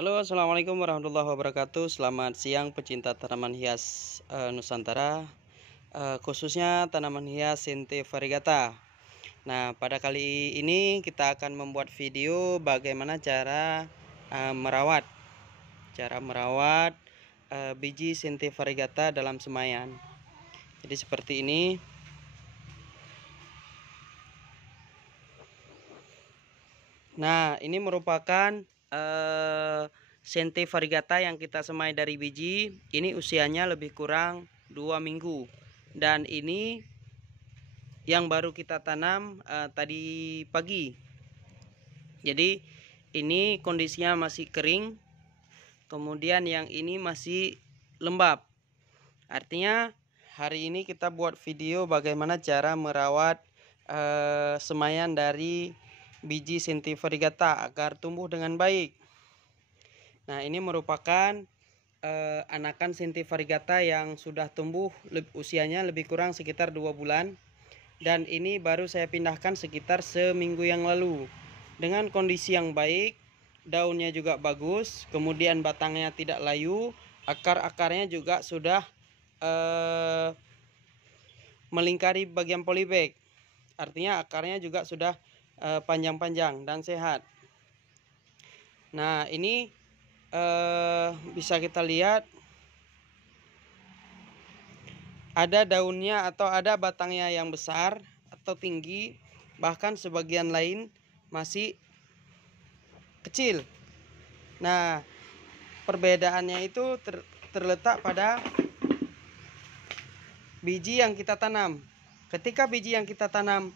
Halo, assalamualaikum warahmatullahi wabarakatuh. Selamat siang pecinta tanaman hias Nusantara, khususnya tanaman hias Sente variegata. Nah, pada kali ini kita akan membuat video bagaimana cara merawat biji Sente variegata dalam semaian. Jadi seperti ini. Nah, ini merupakan Sente variegata yang kita semai dari biji. Ini usianya lebih kurang 2 minggu. Dan ini yang baru kita tanam tadi pagi. Jadi ini kondisinya masih kering. Kemudian yang ini masih lembab. Artinya hari ini kita buat video bagaimana cara merawat semaian dari biji Sente variegata agar tumbuh dengan baik. Nah, ini merupakan anakan Sente variegata yang sudah tumbuh usianya lebih kurang sekitar 2 bulan. Dan ini baru saya pindahkan sekitar seminggu yang lalu. Dengan kondisi yang baik, daunnya juga bagus, kemudian batangnya tidak layu, akar-akarnya juga sudah melingkari bagian polybag. Artinya akarnya juga sudah panjang-panjang dan sehat. Nah, ini bisa kita lihat ada daunnya atau ada batangnya yang besar atau tinggi, bahkan sebagian lain masih kecil. Nah, perbedaannya itu terletak pada biji yang kita tanam. Ketika biji yang kita tanam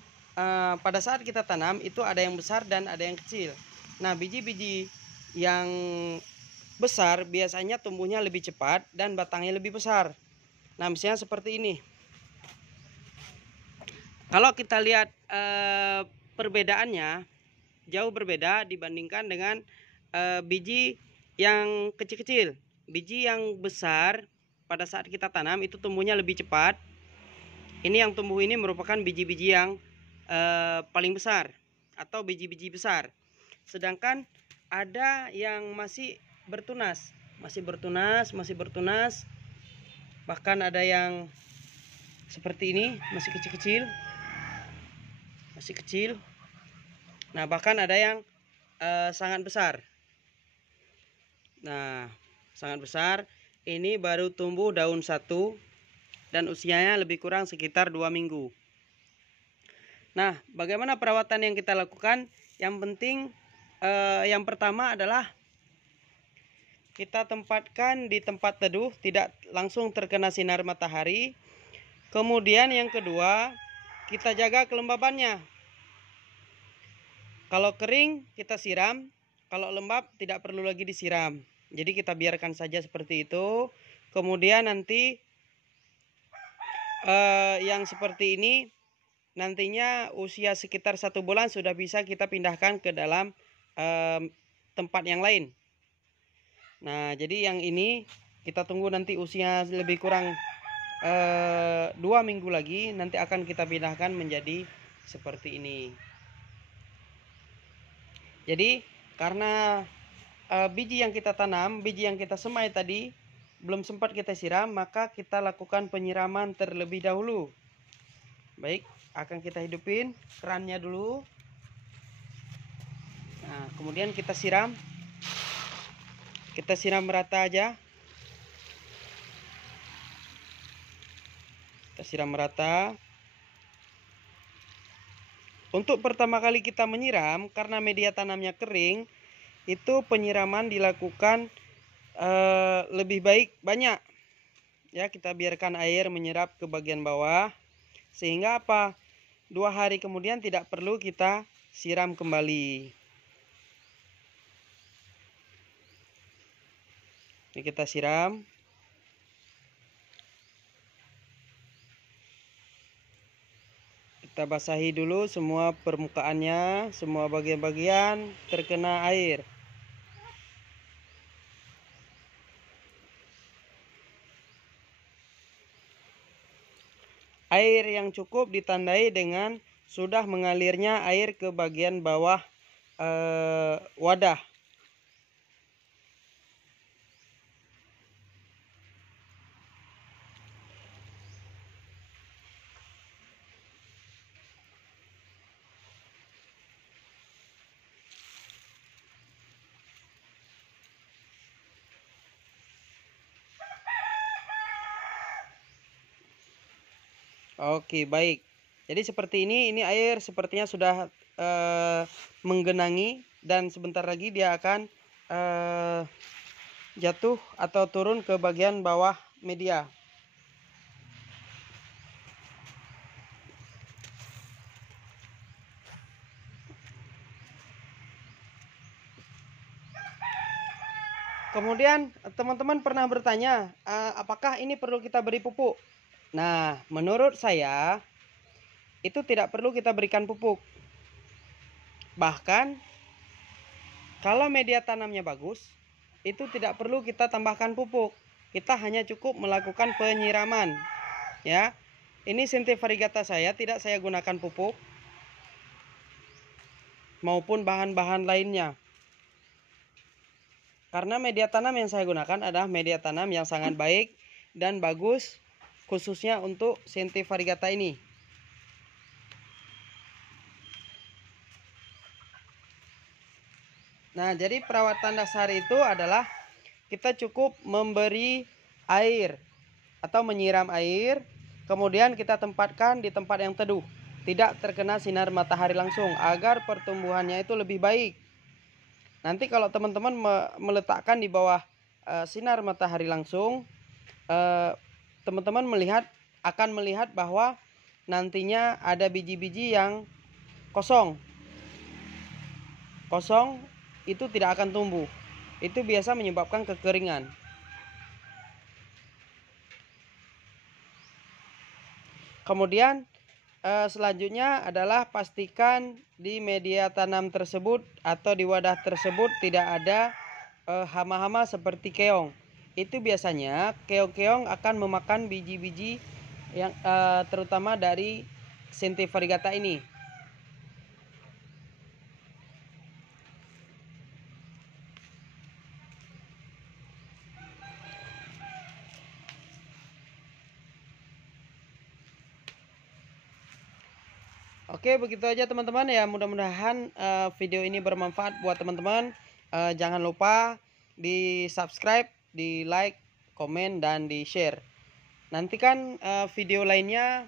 pada saat kita tanam itu ada yang besar dan ada yang kecil. Nah, biji-biji yang besar biasanya tumbuhnya lebih cepat dan batangnya lebih besar. Nah, misalnya seperti ini. Kalau kita lihat perbedaannya jauh berbeda dibandingkan dengan biji yang kecil-kecil. Biji yang besar pada saat kita tanam itu tumbuhnya lebih cepat. Ini yang tumbuh ini merupakan biji-biji yang paling besar atau biji-biji besar. Sedangkan ada yang masih bertunas. Bahkan ada yang seperti ini masih kecil. Nah, bahkan ada yang sangat besar. Nah, sangat besar. Ini baru tumbuh daun satu dan usianya lebih kurang sekitar 2 minggu. Nah, bagaimana perawatan yang kita lakukan? Yang penting yang pertama adalah kita tempatkan di tempat teduh, tidak langsung terkena sinar matahari. Kemudian yang kedua, kita jaga kelembabannya. Kalau kering kita siram, kalau lembab tidak perlu lagi disiram. Jadi kita biarkan saja seperti itu. Kemudian nanti yang seperti ini nantinya usia sekitar 1 bulan sudah bisa kita pindahkan ke dalam tempat yang lain. Nah, jadi yang ini kita tunggu nanti usia lebih kurang 2 minggu lagi, nanti akan kita pindahkan menjadi seperti ini. Jadi karena biji yang kita tanam, biji yang kita semai tadi belum sempat kita siram, maka kita lakukan penyiraman terlebih dahulu. Baik, akan kita hidupin kerannya dulu. Nah, kemudian kita siram merata aja. Kita siram merata. Untuk pertama kali kita menyiram, karena media tanamnya kering, itu penyiraman dilakukan lebih baik banyak. Ya, kita biarkan air menyerap ke bagian bawah, sehingga 2 hari kemudian tidak perlu kita siram kembali. Ini kita siram. Kita basahi dulu semua permukaannya, semua bagian-bagian terkena air. Air yang cukup ditandai dengan sudah mengalirnya air ke bagian bawah wadah. Oke, baik. Jadi seperti ini air sepertinya sudah menggenangi dan sebentar lagi dia akan jatuh atau turun ke bagian bawah media. Kemudian teman-teman pernah bertanya, apakah ini perlu kita beri pupuk? Nah, menurut saya itu tidak perlu kita berikan pupuk. Bahkan kalau media tanamnya bagus, itu tidak perlu kita tambahkan pupuk. Kita hanya cukup melakukan penyiraman. Ya, ini Xanthi variegata saya tidak saya gunakan pupuk maupun bahan-bahan lainnya. Karena media tanam yang saya gunakan adalah media tanam yang sangat baik dan bagus, khususnya untuk Xanthi variegata ini. Nah, jadi perawatan dasar itu adalah kita cukup memberi air atau menyiram air, kemudian kita tempatkan di tempat yang teduh, tidak terkena sinar matahari langsung agar pertumbuhannya itu lebih baik. Nanti kalau teman-teman meletakkan di bawah sinar matahari langsung, teman-teman akan melihat bahwa nantinya ada biji-biji yang kosong itu tidak akan tumbuh. Itu biasa menyebabkan kekeringan. Kemudian selanjutnya adalah pastikan di media tanam tersebut atau di wadah tersebut tidak ada hama-hama seperti keong. Itu biasanya keong-keong akan memakan biji-biji yang terutama dari Xanthi variegata ini. Oke, begitu aja teman-teman ya. Mudah-mudahan video ini bermanfaat buat teman-teman. Jangan lupa di subscribe, di like, komen, dan di share. Nantikan video lainnya.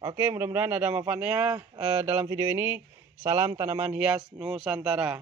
Oke, mudah-mudahan ada manfaatnya dalam video ini. Salam tanaman hias Nusantara.